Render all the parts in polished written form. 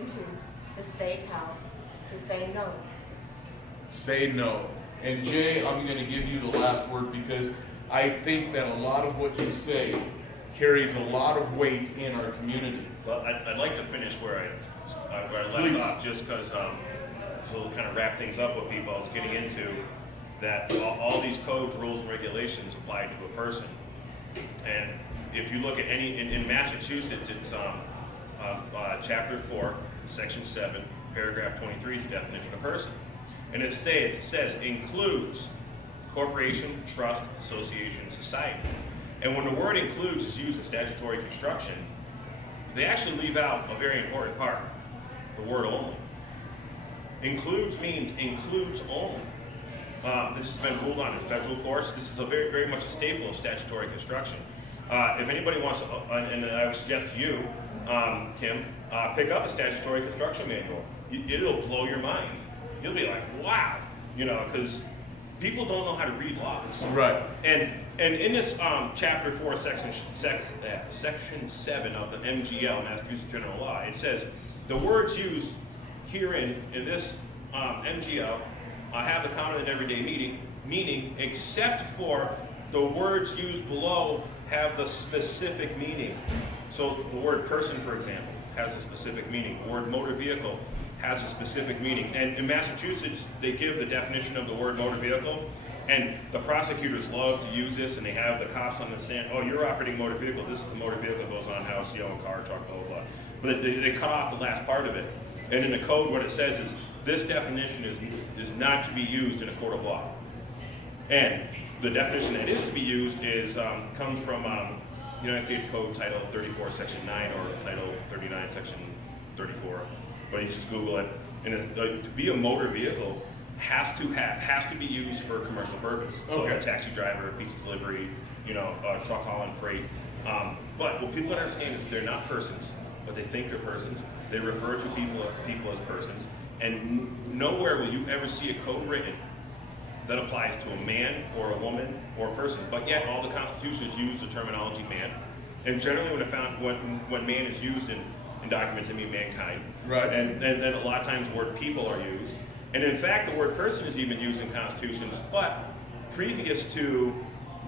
into the steakhouse to say no. Say no. And Jay, I'm going to give you the last word because I think that a lot of what you say carries a lot of weight in our community. Well, I'd like to finish where I left off, just because, so to kind of wrap things up with people, I was getting into that all these codes, rules, and regulations apply to a person. And if you look at in Massachusetts, it's Chapter 4, Section 7, Paragraph 23 is the definition of person. And it says, includes corporation, trust, association, society. And when the word includes is used in statutory construction, they actually leave out a very important part, the word only. Includes means includes only. This has been ruled on in federal courts. This is a very, very much a staple of statutory construction. If anybody wants to, and I would suggest to you, Kim, pick up a statutory construction manual. It'll blow your mind. You'll be like, wow, because people don't know how to read laws. Right. And in this Chapter 4, Section 7 of the MGL, Massachusetts General Law, it says, the words used herein in this MGL have the common and everyday meaning, except for the words used below have the specific meaning. So the word person, for example, has a specific meaning. The word motor vehicle has a specific meaning. And in Massachusetts, they give the definition of the word motor vehicle, and the prosecutors love to use this, and they have the cops on the stand, oh, you're operating a motor vehicle, this is a motor vehicle, goes on house, car, truck, blah, blah, blah. But they cut off the last part of it. And in the code, what it says is, this definition is not to be used in a court of law. And the definition that is to be used is comes from United States Code Title 34, Section 9, or Title 39, Section 34. But you just Google it. And to be a motor vehicle has to be used for a commercial purpose. So Okay. a taxi driver, a pizza delivery, a truck hauling freight. But what people don't understand is they're not persons, but they think they're persons. They refer to people as persons. And nowhere will you ever see a code written that applies to a man or a woman or a person. But yet all the constitutions use the terminology man. And generally when man is used in documents, I mean mankind. Right. And then a lot of times the word people are used. And in fact, the word person is even used in constitutions, but previous to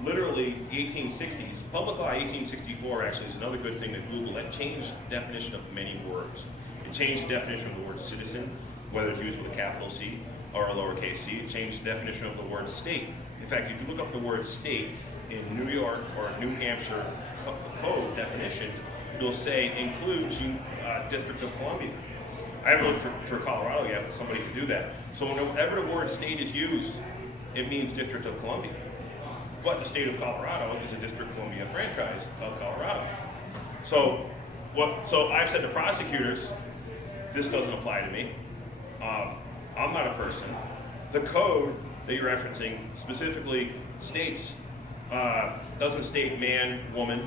literally the 1860s, Public Law 1864 actually is another good thing that Google, that changed the definition of many words. It changed the definition of the word citizen, whether it's used with a capital C or a lowercase c. It changed the definition of the word state. In fact, if you look up the word state in New York or New Hampshire code definition, it'll say includes District of Columbia. I haven't looked for Colorado yet, but somebody could do that. So whenever the word state is used, it means District of Columbia. But the state of Colorado is a District of Columbia franchise of Colorado. So I've said to prosecutors, this doesn't apply to me. I'm not a person. The code that you're referencing specifically states, doesn't state man, woman,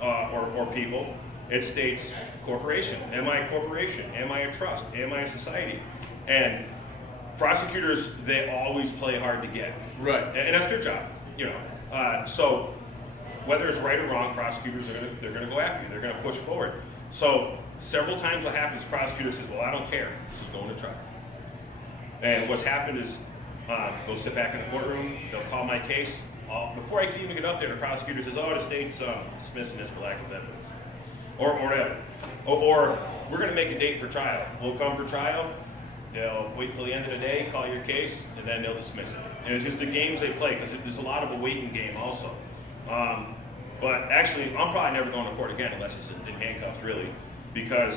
or people. It states corporation. Am I a corporation? Am I a trust? Am I a society? And prosecutors, they always play hard to get. Right. And that's their job, So whether it's right or wrong, prosecutors they're gonna go after you. They're gonna push forward. So several times what happens, prosecutors says, well, I don't care. This is going to trial. And what's happened is they'll sit back in the courtroom, they'll call my case. Before I can even get up there, the prosecutor says, oh, the state's dismissing this for lack of evidence. Or whatever. Or we're going to make a date for trial. We'll come for trial. They'll wait till the end of the day, call your case, and then they'll dismiss it. And it's just the games they play, because there's a lot of a waiting game also. But actually, I'm probably never going to court again unless it's in handcuffs, really, because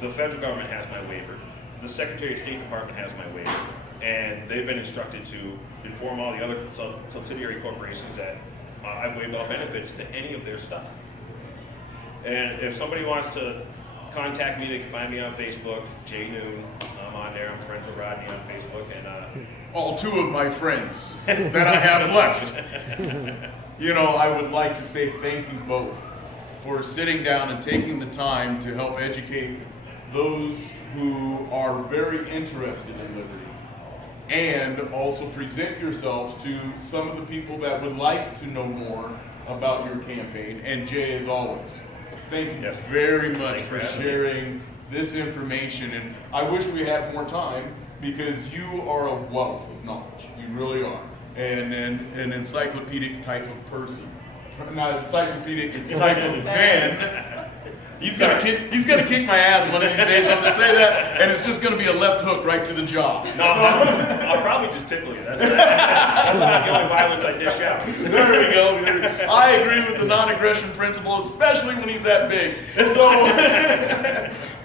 the federal government has my waiver. The Secretary of State Department has my waiver. And they've been instructed to inform all the other subsidiary corporations that I've waived all benefits to any of their stuff. And if somebody wants to contact me, they can find me on Facebook, J. Noone. I'm on there. I'm friends with Rodney on Facebook. And All two of my friends that I have left. I would like to say thank you both for sitting down and taking the time to help educate those who are very interested in liberty. And also present yourselves to some of the people that would like to know more about your campaign. And Jay, as always, thank you very much for sharing this information, and I wish we had more time because you are a wealth of knowledge. You really are, and an encyclopedic type of person, not encyclopedic type of man. He's gonna kick my ass one of these days. I'm gonna say that, and it's just gonna be a left hook right to the jaw. No, I'll probably just tickle you. That's not the only violence I dish out. There we go. I agree with the non-aggression principle, especially when he's that big. So,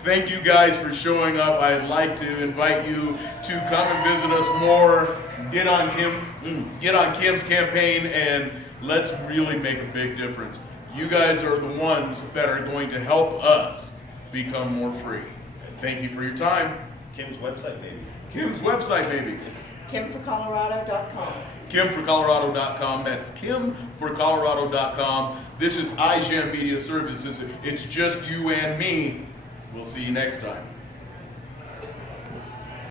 thank you guys for showing up. I'd like to invite you to come and visit us more. Get on Kim's campaign, and let's really make a big difference. You guys are the ones that are going to help us become more free. Thank you for your time. Kim's website, maybe. Kim's website, maybe. KimForColorado.com. KimForColorado.com. That's KimForColorado.com. This is iGEM Media Services. It's just you and me. We'll see you next time.